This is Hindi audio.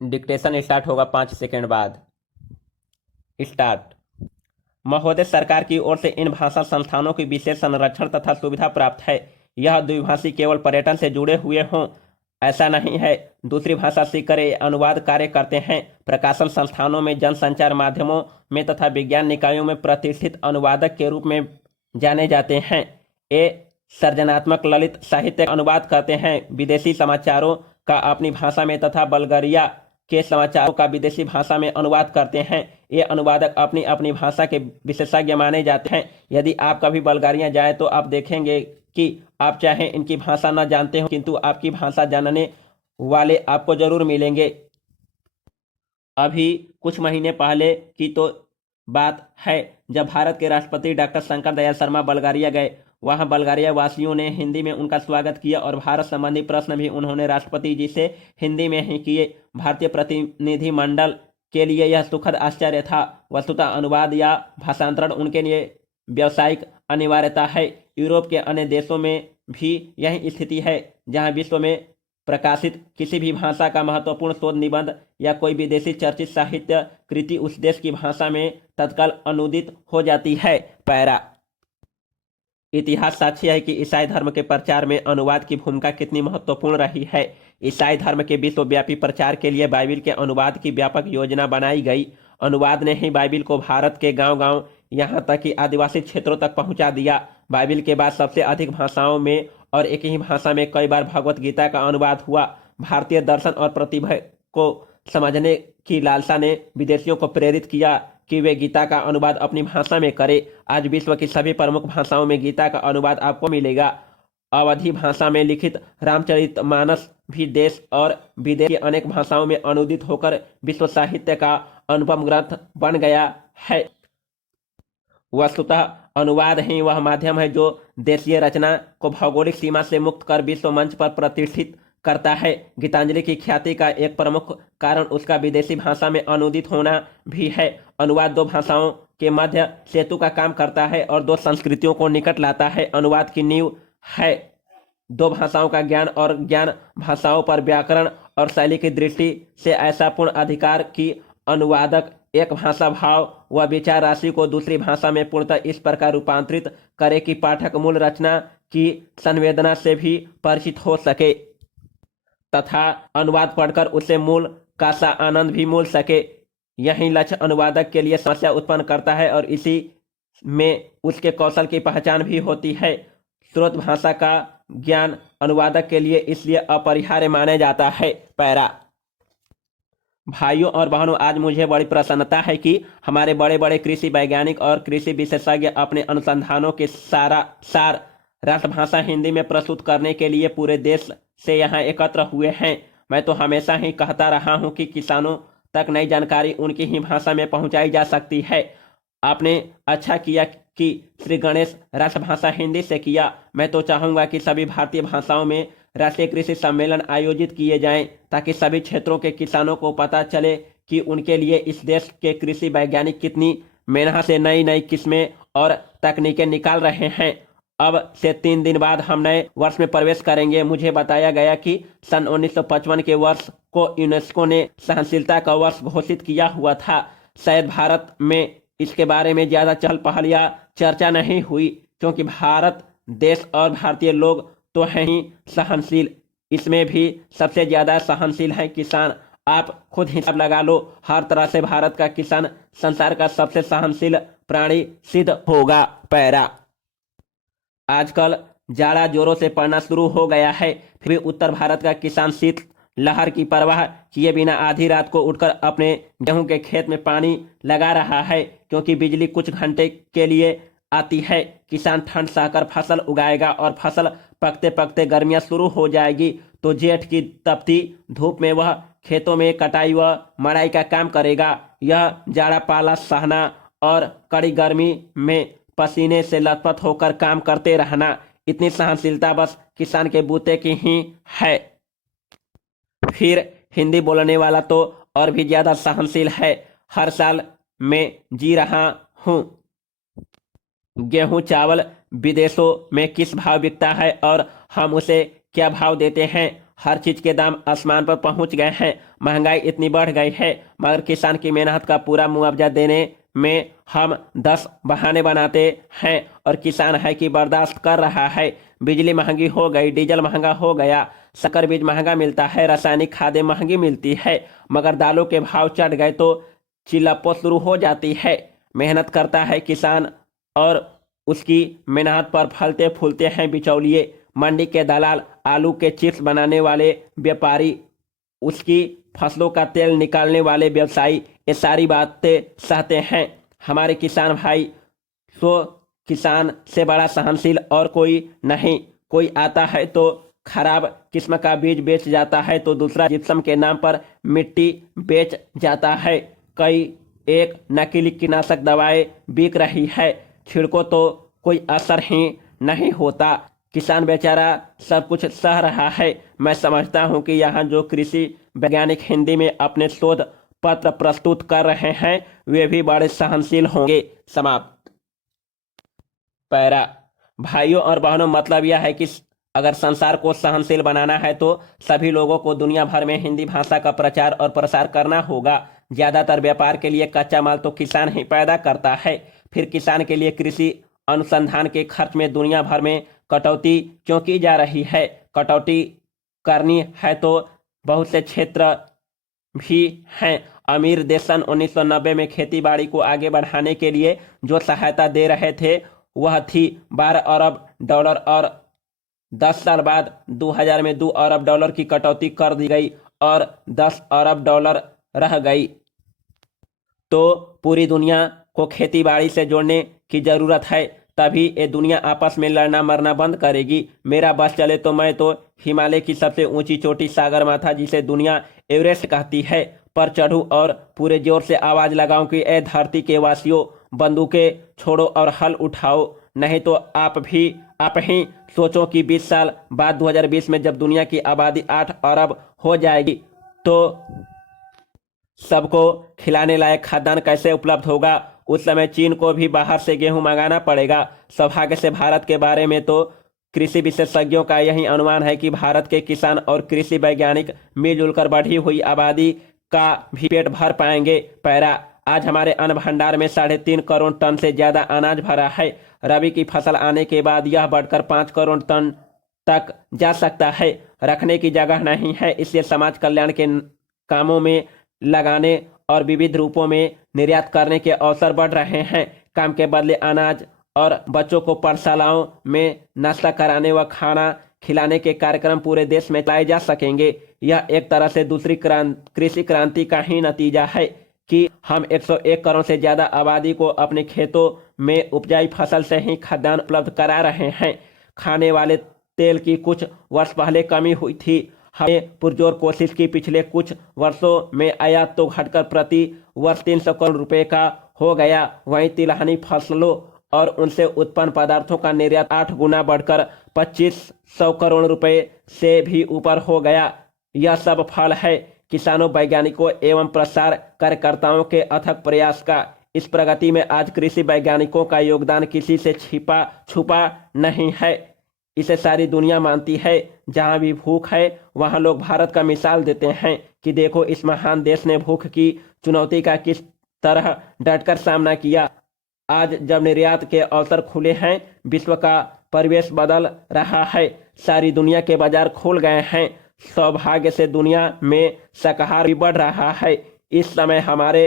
डिक्टेशन स्टार्ट होगा 5 सेकंड बाद। स्टार्ट। महोदय, सरकार की ओर से इन भाषा संस्थानों की विशेष संरक्षण तथा सुविधा प्राप्त है। यह द्विभाषी केवल पर्यटन से जुड़े हुए हों ऐसा नहीं है। दूसरी भाषा सीखकर ये अनुवाद कार्य करते हैं। प्रकाशन संस्थानों में, जनसंचार माध्यमों में तथा विज्ञान निकायों में प्रतिष्ठित अनुवादक के रूप में जाने जाते हैं। ये सृजनात्मक ललित साहित्य अनुवाद करते हैं। विदेशी समाचारों का अपनी भाषा में तथा बल्गारिया के समाचारों का विदेशी भाषा में अनुवाद करते हैं। ये अनुवादक अपनी अपनी भाषा के विशेषज्ञ माने जाते हैं। यदि आप कभी बल्गारिया जाए तो आप देखेंगे कि आप चाहे इनकी भाषा न जानते हो, किंतु आपकी भाषा जानने वाले आपको जरूर मिलेंगे। अभी कुछ महीने पहले की तो बात है जब भारत के राष्ट्रपति डॉक्टर शंकर दयाल शर्मा बल्गारिया गए। वहां बल्गारिया वासियों ने हिंदी में उनका स्वागत किया और भारत संबंधी प्रश्न भी उन्होंने राष्ट्रपति जी से हिंदी में ही किए। भारतीय प्रतिनिधिमंडल के लिए यह सुखद आश्चर्य था। वस्तुतः अनुवाद या भाषांतरण उनके लिए व्यावसायिक अनिवार्यता है। यूरोप के अन्य देशों में भी यही स्थिति है, जहां विश्व में प्रकाशित किसी भी भाषा का महत्वपूर्ण शोध निबंध या कोई विदेशी चर्चित साहित्य कृति उस देश की भाषा में तत्काल अनुदित हो जाती है। पैरा। इतिहास साक्षी है कि ईसाई धर्म के प्रचार में अनुवाद की भूमिका कितनी महत्वपूर्ण रही है। ईसाई धर्म के विश्वव्यापी प्रचार के लिए बाइबिल के अनुवाद की व्यापक योजना बनाई गई। अनुवाद ने ही बाइबिल को भारत के गांव-गांव, यहाँ तक कि आदिवासी क्षेत्रों तक पहुंचा दिया। बाइबिल के बाद सबसे अधिक भाषाओं में और एक ही भाषा में कई बार भगवत गीता का अनुवाद हुआ। भारतीय दर्शन और प्रतिभा को समझने की लालसा ने विदेशियों को प्रेरित किया कि वे गीता का अनुवाद अपनी भाषा में करें। आज विश्व की सभी प्रमुख भाषाओं में गीता का अनुवाद आपको मिलेगा। अवधी भाषा में लिखित रामचरितमानस भी देश और विदेश की अनेक भाषाओं में अनुदित होकर विश्व साहित्य का अनुपम ग्रंथ बन गया है। वस्तुतः अनुवाद ही वह माध्यम है जो देशीय रचना को भौगोलिक सीमा से मुक्त कर विश्व मंच पर प्रतिष्ठित करता है। गीतांजलि की ख्याति का एक प्रमुख कारण उसका विदेशी भाषा में अनुदित होना भी है। अनुवाद दो भाषाओं के मध्य सेतु का काम करता है और दो संस्कृतियों को निकट लाता है। अनुवाद की नींव है दो भाषाओं का ज्ञान और ज्ञान भाषाओं पर व्याकरण और शैली की दृष्टि से ऐसा पूर्ण अधिकार कि अनुवादक एक भाषा भाव व विचार राशि को दूसरी भाषा में पूर्णतः इस प्रकार रूपांतरित करे कि पाठक मूल रचना की संवेदना से भी परिचित हो सके तथा अनुवाद पढ़कर उसे मूल का सा आनंद भी मूल सके। यही लक्ष्य अनुवादक के लिए समस्या उत्पन्न करता है और इसी में उसके कौशल की पहचान भी होती है। स्रोत भाषा का ज्ञान अनुवादक के लिए इसलिए अपरिहार्य माना जाता है। पैरा। भाइयों और बहनों, आज मुझे बड़ी प्रसन्नता है कि हमारे बड़े बड़े कृषि वैज्ञानिक और कृषि विशेषज्ञ अपने अनुसंधानों के सार राष्ट्रभाषा हिंदी में प्रस्तुत करने के लिए पूरे देश से यहाँ एकत्र हुए हैं। मैं तो हमेशा ही कहता रहा हूँ कि किसानों तक नई जानकारी उनकी ही भाषा में पहुँचाई जा सकती है। आपने अच्छा किया कि श्री गणेश राष्ट्रभाषा हिंदी से किया। मैं तो चाहूँगा कि सभी भारतीय भाषाओं में राष्ट्रीय कृषि सम्मेलन आयोजित किए जाएं ताकि सभी क्षेत्रों के किसानों को पता चले कि उनके लिए इस देश के कृषि वैज्ञानिक कितनी मेहनत से नई नई किस्में और तकनीकें निकाल रहे हैं। अब से 3 दिन बाद हम नए वर्ष में प्रवेश करेंगे। मुझे बताया गया कि सन 1955 के वर्ष को यूनेस्को ने सहनशीलता का वर्ष घोषित किया हुआ था। शायद भारत में इसके बारे में ज्यादा चहल पहल या चर्चा नहीं हुई क्योंकि भारत देश और भारतीय लोग तो हैं ही सहनशील। इसमें भी सबसे ज्यादा सहनशील है किसान। आप खुद हिसाब लगा लो, हर तरह से भारत का किसान संसार का सबसे सहनशील प्राणी सिद्ध होगा। पैरा। आजकल जाड़ा जोरों से पड़ना शुरू हो गया है, फिर भी उत्तर भारत का किसान शीत लहर की परवाह किए बिना आधी रात को उठकर अपने गेहूं के खेत में पानी लगा रहा है क्योंकि बिजली कुछ घंटे के लिए आती है। किसान ठंड सहकर फसल उगाएगा और फसल पकते पकते गर्मियां शुरू हो जाएगी तो जेठ की तपती धूप में वह खेतों में कटाई व मड़ाई का काम करेगा। यह जाड़ा पाला सहना और कड़ी गर्मी में पसीने से लथपथ होकर काम करते रहना, इतनी सहनशीलता बस किसान के बूते की ही है। फिर हिंदी बोलने वाला तो और भी ज्यादा सहनशील है। हर साल मैं जी रहा हूँ। गेहूं चावल विदेशों में किस भाव बिकता है और हम उसे क्या भाव देते हैं। हर चीज के दाम आसमान पर पहुंच गए हैं, महंगाई इतनी बढ़ गई है, मगर किसान की मेहनत का पूरा मुआवजा देने में हम 10 बहाने बनाते हैं और किसान है कि बर्दाश्त कर रहा है। बिजली महंगी हो गई, डीजल महंगा हो गया, शक्कर बीज महंगा मिलता है, रासायनिक खादें महंगी मिलती है, मगर दालों के भाव चढ़ गए तो चिल्लापो शुरू हो जाती है। मेहनत करता है किसान और उसकी मेहनत पर फलते फूलते हैं बिचौलिए, मंडी के दलाल, आलू के चिप्स बनाने वाले व्यापारी, उसकी फसलों का तेल निकालने वाले व्यवसायी, ये सारी बातें सहते हैं। हमारे किसान भाई सो किसान से बड़ा सहनशील और कोई नहीं। कोई आता है तो खराब किस्म का बीज बेच जाता है तो दूसरा जिप्सम के नाम पर मिट्टी बेच जाता है। कई एक नकली कीटनाशक दवाएं बिक रही है, छिड़को तो कोई असर ही नहीं होता। किसान बेचारा सब कुछ सह रहा है। मैं समझता हूं कि यहाँ जो कृषि वैज्ञानिक हिंदी में अपने शोध पत्र प्रस्तुत कर रहे हैं वे भी बड़े सहनशील होंगे। समाप्त। पैरा। भाइयों और बहनों, मतलब यह है कि अगर संसार को सहनशील बनाना है तो सभी लोगों को दुनिया भर में हिंदी भाषा का प्रचार और प्रसार करना होगा। ज्यादातर व्यापार के लिए कच्चा माल तो किसान ही पैदा करता है, फिर किसान के लिए कृषि अनुसंधान के खर्च में दुनिया भर में कटौती क्यों की जा रही है? कटौती करनी है तो बहुत से क्षेत्र भी हैं। अमीर देश सन 1990 में खेती बाड़ी को आगे बढ़ाने के लिए जो सहायता दे रहे थे वह थी 12 अरब डॉलर और 10 साल बाद 2000 में 2 अरब डॉलर की कटौती कर दी गई और 10 अरब डॉलर रह गई। तो पूरी दुनिया को खेती बाड़ी से जोड़ने की जरूरत है, तभी ये दुनिया आपस में लड़ना मरना बंद करेगी। मेरा बस चले तो मैं तो हिमालय की सबसे ऊंची चोटी सागरमाथा, जिसे दुनिया एवरेस्ट कहती है, पर चढ़ूं और पूरे जोर से आवाज लगाऊं कि ए धरती के वासियों, बंदूकें छोड़ो और हल उठाओ, नहीं तो आप ही सोचो कि 20 साल बाद 2020 में जब दुनिया की आबादी 8 अरब हो जाएगी तो सबको खिलाने लायक खाद्यान्न कैसे उपलब्ध होगा? उस समय चीन को भी बाहर से गेहूं मंगाना पड़ेगा। सौभाग्य से भारत के बारे में तो कृषि विशेषज्ञों का यही अनुमान है कि भारत के किसान और कृषि वैज्ञानिक मिलजुल कर बढ़ी हुई आबादी का भी पेट भर पाएंगे। पैरा। आज हमारे अन्न भंडार में 3.5 करोड़ टन से ज्यादा अनाज भरा है। रबी की फसल आने के बाद यह बढ़कर 5 करोड़ टन तक जा सकता है। रखने की जगह नहीं है, इसलिए समाज कल्याण के कामों में लगाने और विविध रूपों में निर्यात करने के अवसर बढ़ रहे हैं। काम के बदले अनाज और बच्चों को पाठशालाओं में नाश्ता कराने व खाना खिलाने के कार्यक्रम पूरे देश में चलाए जा सकेंगे। यह एक तरह से दूसरी कृषि क्रांति का ही नतीजा है कि हम 101 करोड़ से ज्यादा आबादी को अपने खेतों में उपजाई फसल से ही खाद्यान्न उपलब्ध करा रहे हैं। खाने वाले तेल की कुछ वर्ष पहले कमी हुई थी। हमने पुरजोर कोशिश की, पिछले कुछ वर्षों में आयात तो घटकर प्रति वर्ष 300 करोड़ रुपए का हो गया। वहीं तिलहनी फसलों और उनसे उत्पन्न पदार्थों का निर्यात 8 गुना बढ़कर 2500 करोड़ रुपए से भी ऊपर हो गया। यह सब फल है किसानों, वैज्ञानिकों एवं प्रसार कार्यकर्ताओं के अथक प्रयास का। इस प्रगति में आज कृषि वैज्ञानिकों का योगदान किसी से छिपा छुपा नहीं है, इसे सारी दुनिया मानती है। जहां भी भूख है वहां लोग भारत का मिसाल देते हैं कि देखो इस महान देश ने भूख की चुनौती का किस तरह डटकर सामना किया। आज जब निर्यात के अवसर खुले हैं, विश्व का परिवेश बदल रहा है, सारी दुनिया के बाजार खुल गए हैं, सौभाग्य से दुनिया में शाकाहार भी बढ़ रहा है। इस समय हमारे